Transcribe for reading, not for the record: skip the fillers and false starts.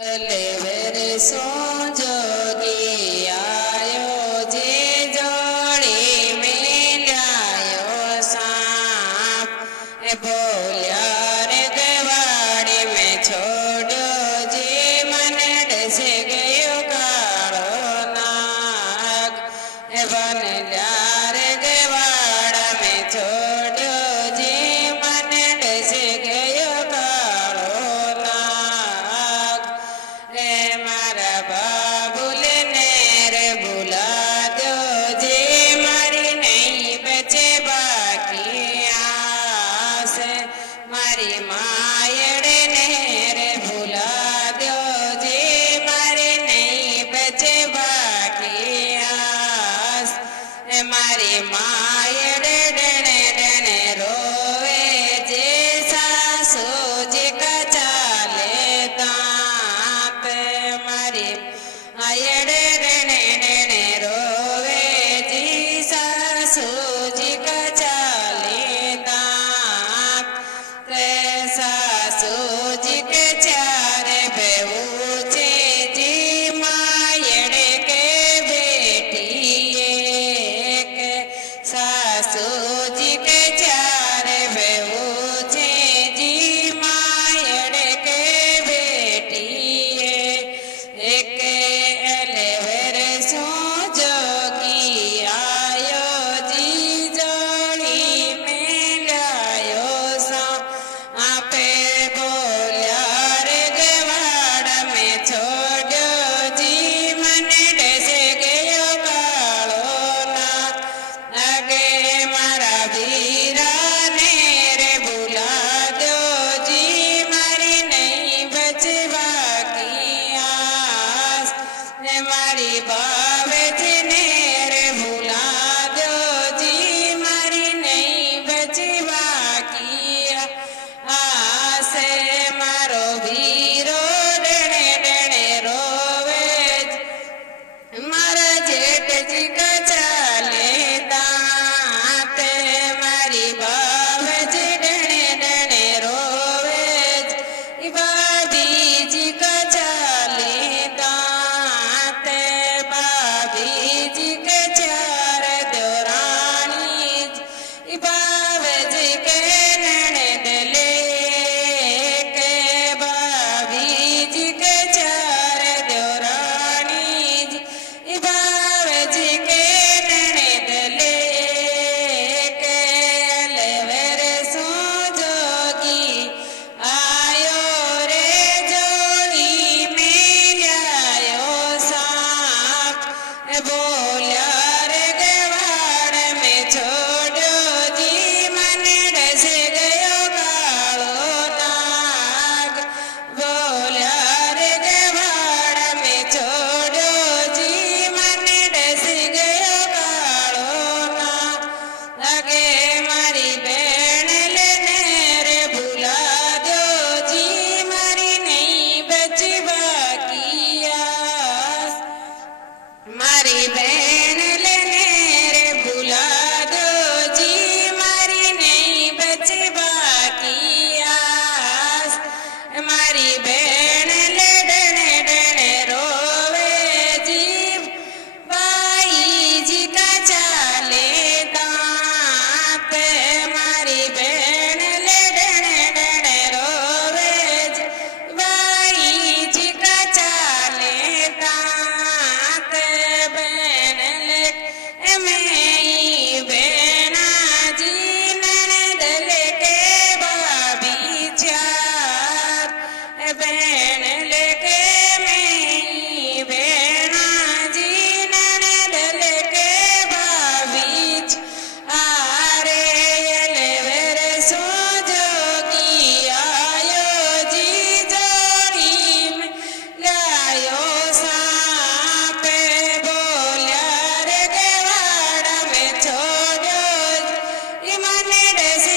લેવેર સોજોગી આયો જે જોડી મેલ્યાયો સાપ બોલ્યા રે ગવાડી મેં છોડ્યો જે મને ડસે ગયો કાળો નાગ બનલ્યા રે ગવાડા મેં છોડ્યો જે મને ડસે ગયો કાળો નાગ રે મારા બાબુલે ને રે ભૂલા દો જે મારી નહીં બચે બાકી આસ મારી માયડે ને રે ભૂલા દો જે મારી નહીં બચે બાકી આસ મારી માયડે ડણે ડણે રોવે જે સાસુ જે કચાલે દાંત મારી માયડે ડણે ડણે રોવે જી સાસુ જી કચાલે દાંત તે સાસુ જી કે ચારે બેવું છે જી માયડે કે બેટી એક સાસુજી કે ચારે બેવું છે જી માયડે કે બેટી એક લેવેર સોજોગી આયો જી જોડી મેલ્યાયો સા આપે બોલ્યા રે ગવાડા મેં છોડ્યો જી મને ડસે ગયો કાળો નાગ લાગે મારા વીરાને રે ભૂલા દો જી મારી નહીં બચે બાકી આસ ને મારી બાવેજીને રે ભૂલા દો જી મારી નહીં બચે બાકી આસ મારો વીરો ડણે ડણે રોવે મારા જેઠજી કચાલે દાંત મારી બાવજી ડણે ડણે રોવે બાબીજી કચાલે દાંત બાબીજી કે ચાર દોરાણી બાવજી કે નણદ લે કે બાબીજી કે ચાર દોરાણી બાવજી કે નણદ લે કે લેવેર સોજોગી આયો રે જોડી મેલ્યાયો સાપ બોલ્યા રે ગવાડ મેં છોડ્યો જી મને ડસે ગયો કાળો નાગ બોલ્યા રે ગવાડ મેં છોડ્યો જી મને ડસે ગયો કાળો નાગ લાગે મારી બેન લેને રે ભૂલા દો જી મારી નહીં બચી બાકી આસ મારી બેન લેને રે ભૂલા દો જી મારી નહીં બચે બાકી આસ મારી બેન લે ડણે ડણે રોવે જી બાઈજી કચાલે દાંત મારી બેન લે ડણે ડણે રોવે જી બાઈજી કચાલે દાંત બેન લે મેઈ બેનાજી નણદ લે કે બાબી ચાર બેન લે કે મેઈ બેનાજી નણદ લે કે બાબી આરે લેવેર સોજોગી આયો જી જોડી લાયો સાપે બોલ્યા રે ગવાડા મેં છોડ્યો ઈ મને ડસે